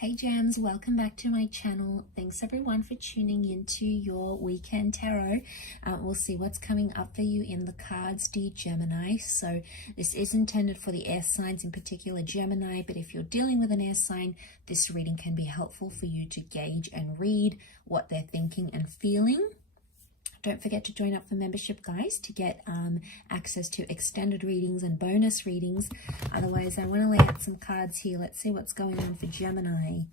Hey Gems, welcome back to my channel. Thanks everyone for tuning into your weekend tarot. We'll see what's coming up for you in the cards, dear Gemini. So this is intended for the air signs, in particular Gemini, but if you're dealing with an air sign, this reading can be helpful for you to gauge and read what they're thinking and feeling. Don't forget to join up for membership, guys, to get access to extended readings and bonus readings. Otherwise, I want to lay out some cards here. Let's see what's going on for Gemini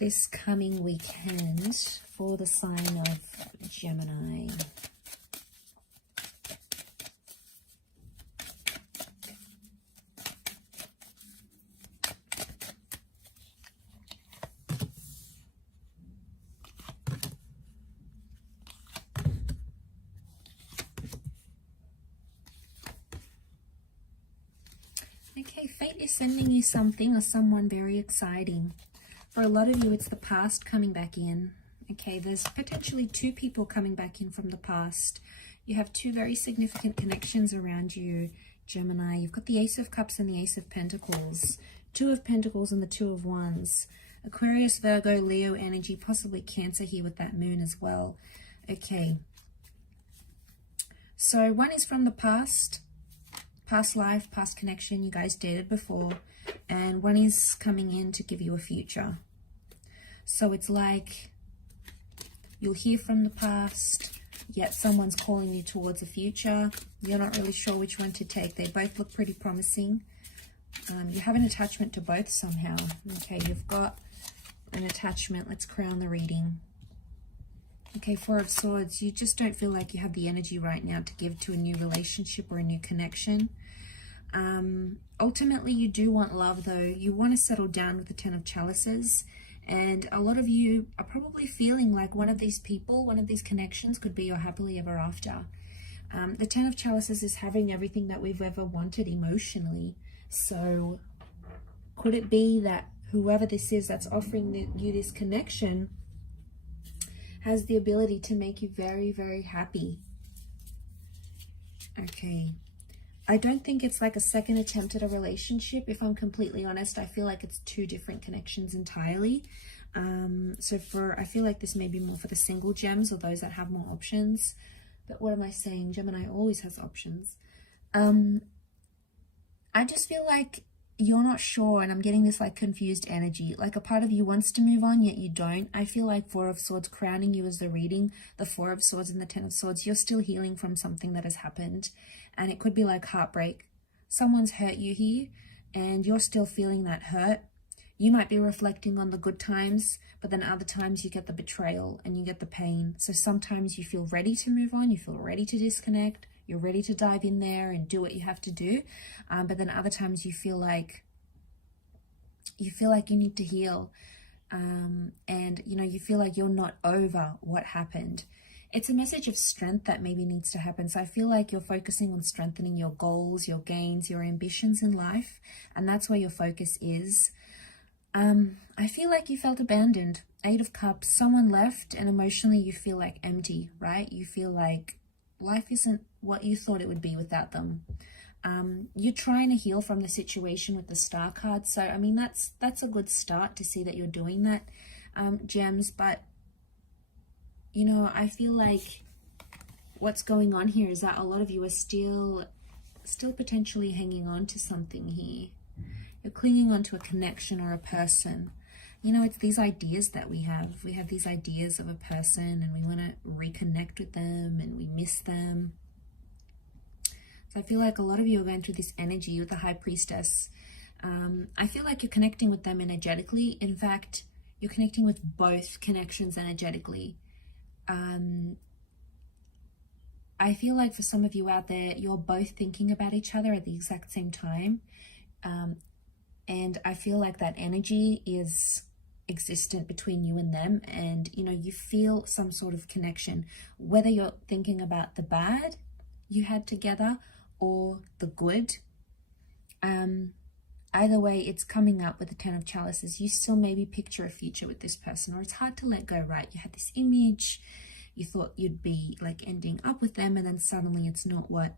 this coming weekend for the sign of Gemini. Okay, fate is sending you something or someone very exciting. For a lot of you, it's the past coming back in. Okay, there's potentially two people coming back in from the past. You have two very significant connections around you, Gemini. You've got the Ace of Cups and the Ace of Pentacles. Two of Pentacles and the Two of Wands. Aquarius, Virgo, Leo energy, possibly Cancer here with that moon as well. Okay. So one is from the past life, past connection, you guys dated before, and one is coming in to give you a future. So it's like you'll hear from the past, yet someone's calling you towards a future. You're not really sure which one to take. They both look pretty promising. You have an attachment to both somehow. Okay, you've got an attachment. Let's crown the reading. Okay, Four of Swords, you just don't feel like you have the energy right now to give to a new relationship or a new connection. Ultimately, you do want love, though. You want to settle down with the Ten of Chalices. And a lot of you are probably feeling like one of these people, one of these connections could be your happily ever after. The Ten of Chalices is having everything that we've ever wanted emotionally. So could it be that whoever this is that's offering you this connection has the ability to make you very, very happy? Okay. I don't think it's like a second attempt at a relationship. If I'm completely honest, I feel like it's two different connections entirely. I feel like this may be more for the single gems or those that have more options. But what am I saying? Gemini always has options. I just feel like you're not sure, and I'm getting this like confused energy. Like a part of you wants to move on, yet you don't. I feel like Four of Swords crowning you as the reading, the Four of Swords and the Ten of Swords. You're still healing from something that has happened, and it could be like heartbreak. Someone's hurt you here, and you're still feeling that hurt. You might be reflecting on the good times, but then other times you get the betrayal and you get the pain. So sometimes you feel ready to move on, you feel ready to disconnect, you're ready to dive in there and do what you have to do. But then other times you feel like you need to heal. And, you feel like you're not over what happened. It's a message of strength that maybe needs to happen. So I feel like you're focusing on strengthening your goals, your gains, your ambitions in life. And that's where your focus is. I feel like you felt abandoned. Eight of Cups, someone left, and emotionally you feel like empty, right? You feel like life isn't what you thought it would be without them. You're trying to heal from the situation with the Star card. So, I mean, that's a good start to see that you're doing that, Gems. But, I feel like what's going on here is that a lot of you are still potentially hanging on to something here. You're clinging on to a connection or a person. It's these ideas that we have. We have these ideas of a person and we want to reconnect with them and we miss them. So I feel like a lot of you are going through this energy with the High Priestess. I feel like you're connecting with them energetically. In fact, you're connecting with both connections energetically. I feel like for some of you out there, you're both thinking about each other at the exact same time. And I feel like that energy is existent between you and them, and you feel some sort of connection, whether you're thinking about the bad you had together or the good. Either way, it's coming up with the Ten of Chalices. You still maybe picture a future with this person, or it's hard to let go, right? You had this image, you thought you'd be like ending up with them, and then suddenly it's not what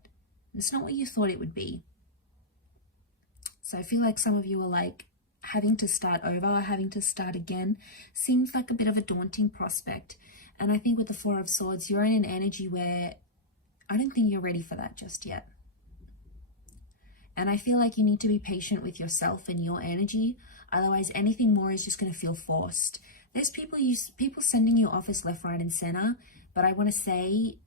you thought it would be. So I feel like some of you are like having to start over, having to start again, seems like a bit of a daunting prospect. And I think with the Four of Swords, you're in an energy where I don't think you're ready for that just yet. And I feel like you need to be patient with yourself and your energy. Otherwise, anything more is just going to feel forced. There's people sending you offers left, right, and center. But I want to say,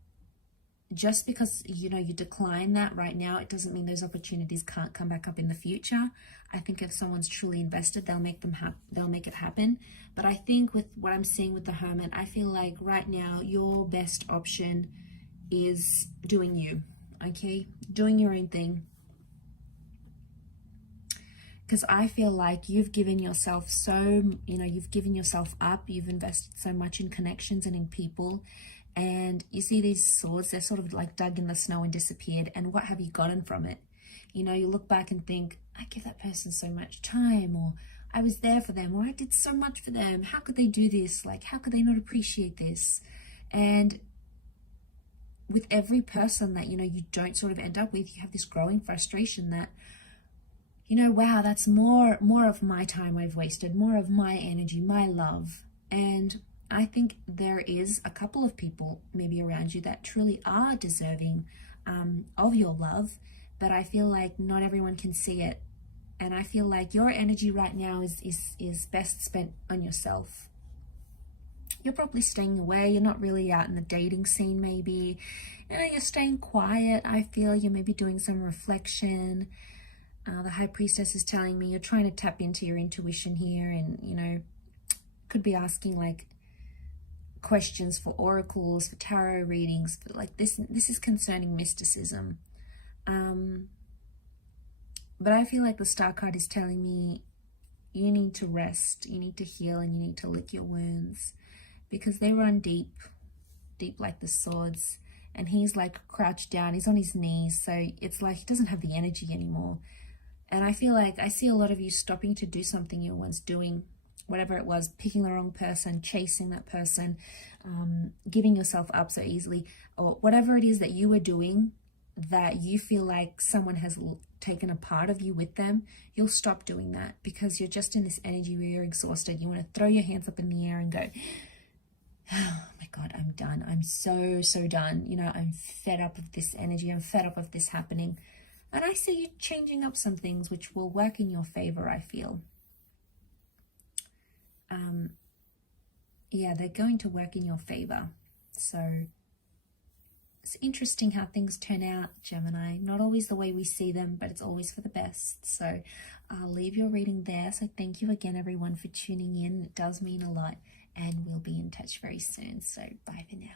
just because, you know, you decline that right now, it doesn't mean those opportunities can't come back up in the future. I think if someone's truly invested, they'll make it happen. But I think with what I'm seeing with the Hermit, I feel like right now your best option is doing you, okay? Doing your own thing. Because I feel like you've given yourself you've given yourself up, you've invested so much in connections and in people. And you see these swords, they're sort of like dug in the snow and disappeared. And what have you gotten from it? You know, you look back and think, I give that person so much time, or I was there for them, or I did so much for them. How could they do this? Like, how could they not appreciate this? And with every person that, you know, you don't sort of end up with, you have this growing frustration that, you know, wow, that's more of my time I've wasted, more of my energy, my love. And I think there is a couple of people maybe around you that truly are deserving of your love, but I feel like not everyone can see it. And I feel like your energy right now is best spent on yourself. You're probably staying away. You're not really out in the dating scene maybe. You know, you're staying quiet. I feel you're maybe doing some reflection. The High Priestess is telling me you're trying to tap into your intuition here, and, you know, could be asking like questions for oracles, for tarot readings. But like this is concerning mysticism. But I feel like the Star card is telling me you need to rest, you need to heal, and you need to lick your wounds, because they run deep like the swords. And he's like crouched down, he's on his knees, so it's like he doesn't have the energy anymore. And I feel like I see a lot of you stopping to do something you were once doing, whatever it was, picking the wrong person, chasing that person, giving yourself up so easily, or whatever it is that you were doing that you feel like someone has taken a part of you with them. You'll stop doing that because you're just in this energy where you're exhausted. You want to throw your hands up in the air and go, oh my God, I'm done. I'm so done. You know, I'm fed up of this energy. I'm fed up of this happening. And I see you changing up some things which will work in your favor, I feel. Yeah, they're going to work in your favor. So it's interesting how things turn out, Gemini. Not always the way we see them, but it's always for the best. So I'll leave your reading there. So thank you again, everyone, for tuning in. It does mean a lot. And we'll be in touch very soon. So bye for now.